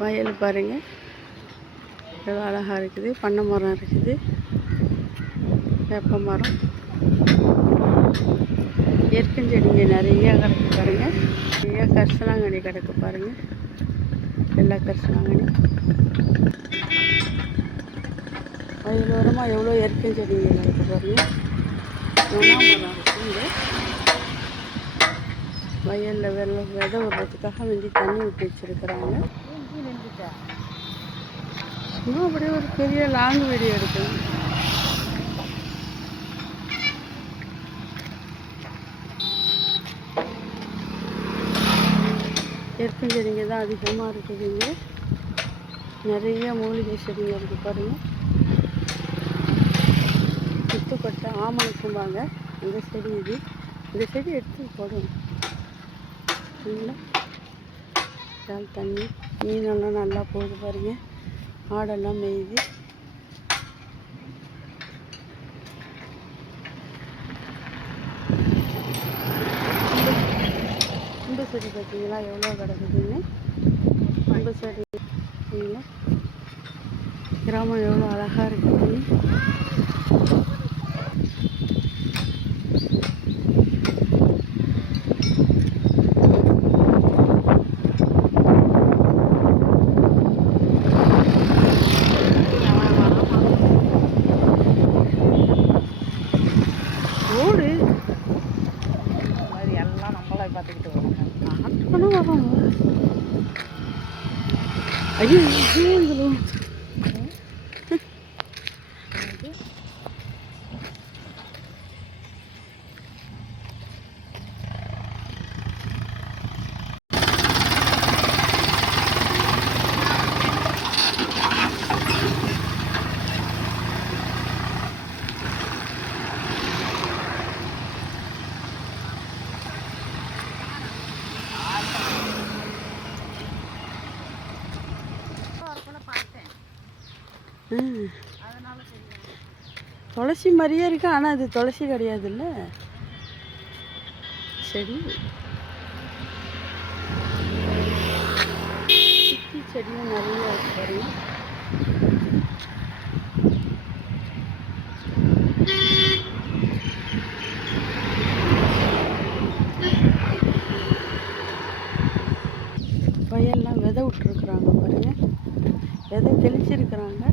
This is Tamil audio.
வயல் பாருங்கள் எவ்வளோ அழகாக இருக்குது. பண்ணை மரம் இருக்குது. வேப்ப மரம். எருக்கஞ்செடிங்க நிறைய கிடக்கு பாருங்கள் நிறைய கரிசலாங்கண்ணி கிடக்கு பாருங்கள் எல்லா கரிசலாங்கண்ணி வயல் ஓரமாக எவ்வளோ எருக்கஞ்செடிங்க கிடக்கு பாருங்கள் நொணா மரம் இருக்குது வயலில் வெள்ளம் விதை விடுறதுக்காக வேண்டி தண்ணி ஊற்றி வச்சுருக்குறாங்க. சும்மா அப்படியே ஒரு பெரிய லாங் வீடியோ எடுக்கணும் எருக்கும் செடிங்க தான் அதிகமாக இருக்குதுங்க நிறைய மூலிகை செடிங்க இருக்குது பாருங்கள் சுத்துக்கொட்டை ஆமணக்கும்பாங்க. அந்த செடி இது. இந்த செடி எடுத்து போடணும் இல்லை விட்டால் தண்ணி மீனெல்லாம் நல்லா போகுது பாருங்கள் ஆடெல்லாம் மேயுது. குண்டு செடி பார்த்தீங்களா எவ்வளோ கிடக்குதுன்னு? குண்டு செடி. பார்த்தீங்களா கிராமம் எவ்வளோ அழகாக இருக்குதுன்னு. Ano ba ba mo? Ayun, ayun, ayun. துளசி மாதிரியே இருக்கு ஆனால் அது துளசி கிடையாதுல்ல? செடி. சுத்தி செடியும் நிறைய இருக்கு பாருங்க. வயல்லாம் விதை விட்டுருக்குறாங்க பாருங்க. எதோ தெளிச்சிருக்கிறாங்க?